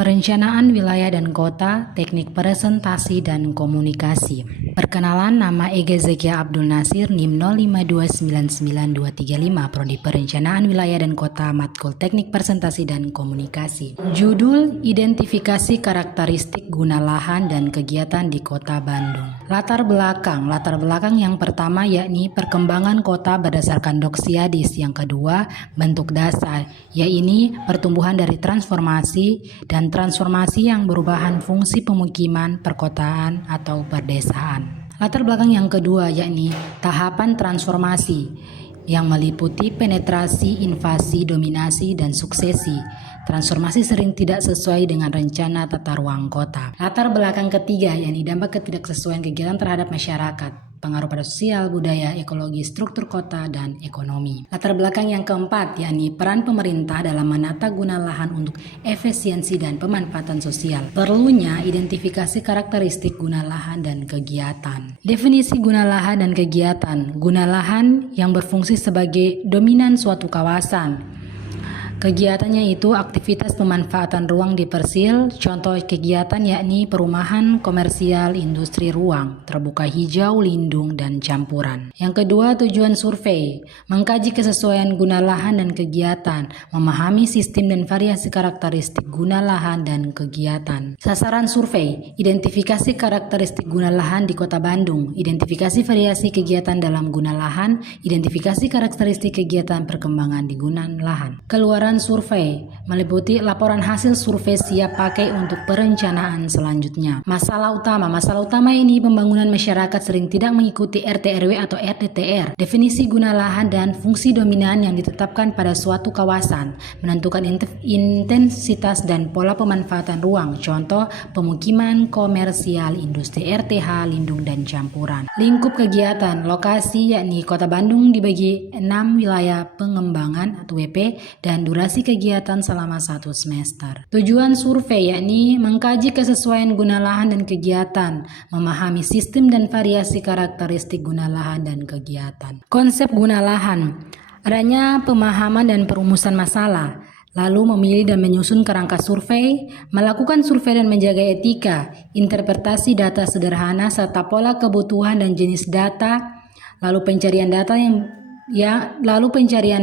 Perencanaan wilayah dan kota, teknik presentasi dan komunikasi. Perkenalan, nama Ege Zekia Abdul Nasir, NIM 052999235, Prodi Perencanaan Wilayah dan Kota, Matkul Teknik Presentasi dan Komunikasi. Judul, Identifikasi Karakteristik Guna Lahan dan Kegiatan di Kota Bandung. Latar belakang yang pertama yakni perkembangan kota berdasarkan Doxiadis. Yang kedua, bentuk dasar, yaitu pertumbuhan dari transformasi dan transformasi yang berubahan fungsi pemukiman, perkotaan, atau perdesaan. Latar belakang yang kedua yakni tahapan transformasi yang meliputi penetrasi, invasi, dominasi, dan suksesi. Transformasi sering tidak sesuai dengan rencana tata ruang kota. Latar belakang ketiga yakni dampak ketidaksesuaian kegiatan terhadap masyarakat, pengaruh pada sosial, budaya, ekologi, struktur kota, dan ekonomi. Latar belakang yang keempat yakni peran pemerintah dalam menata guna lahan untuk efisiensi dan pemanfaatan sosial. Perlunya identifikasi karakteristik guna lahan dan kegiatan. Definisi guna lahan dan kegiatan. Guna lahan yang berfungsi sebagai dominan suatu kawasan. Kegiatannya itu aktivitas pemanfaatan ruang di persil. Contoh kegiatan yakni perumahan, komersial, industri ruang, terbuka hijau, lindung, dan campuran. Yang kedua, tujuan survei. Mengkaji kesesuaian guna lahan dan kegiatan, memahami sistem dan variasi karakteristik guna lahan dan kegiatan. Sasaran survei, identifikasi karakteristik guna lahan di Kota Bandung, identifikasi variasi kegiatan dalam guna lahan, identifikasi karakteristik kegiatan perkembangan di guna lahan. Keluaran survei meliputi laporan hasil survei siap pakai untuk perencanaan selanjutnya. Masalah utama ini pembangunan masyarakat sering tidak mengikuti RT/RW atau RDTR. Definisi guna lahan dan fungsi dominan yang ditetapkan pada suatu kawasan, menentukan intensitas dan pola pemanfaatan ruang. Contoh pemukiman, komersial, industri, RTH, lindung, dan campuran. Lingkup kegiatan, lokasi yakni Kota Bandung dibagi 6 wilayah pengembangan atau WP dan durasi kegiatan selama 1 semester. Tujuan survei yakni mengkaji kesesuaian guna lahan dan kegiatan, memahami sistem dan variasi karakteristik guna lahan dan kegiatan. Konsep guna lahan, adanya pemahaman dan perumusan masalah, lalu memilih dan menyusun kerangka survei, melakukan survei dan menjaga etika, interpretasi data sederhana serta pola kebutuhan dan jenis data, lalu pencarian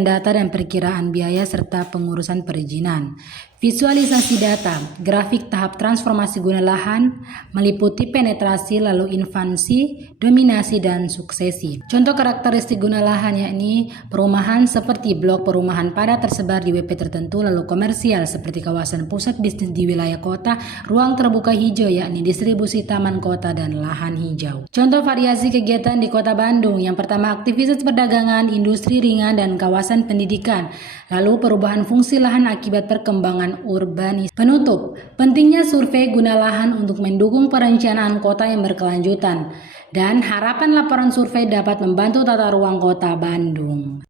data dan perkiraan biaya serta pengurusan perizinan. Visualisasi data, grafik tahap transformasi guna lahan meliputi penetrasi, lalu invasi, dominasi, dan suksesi. Contoh karakteristik guna lahan yakni perumahan seperti blok perumahan padat tersebar di WP tertentu, lalu komersial seperti kawasan pusat bisnis di wilayah kota, ruang terbuka hijau yakni distribusi taman kota dan lahan hijau. Contoh variasi kegiatan di Kota Bandung. Yang pertama, aktivitas perdagangan, industri ringan, dan kawasan pendidikan. Lalu perubahan fungsi lahan akibat perkembangan urbanis. Penutup, pentingnya survei guna lahan untuk mendukung perencanaan kota yang berkelanjutan dan harapan laporan survei dapat membantu tata ruang Kota Bandung.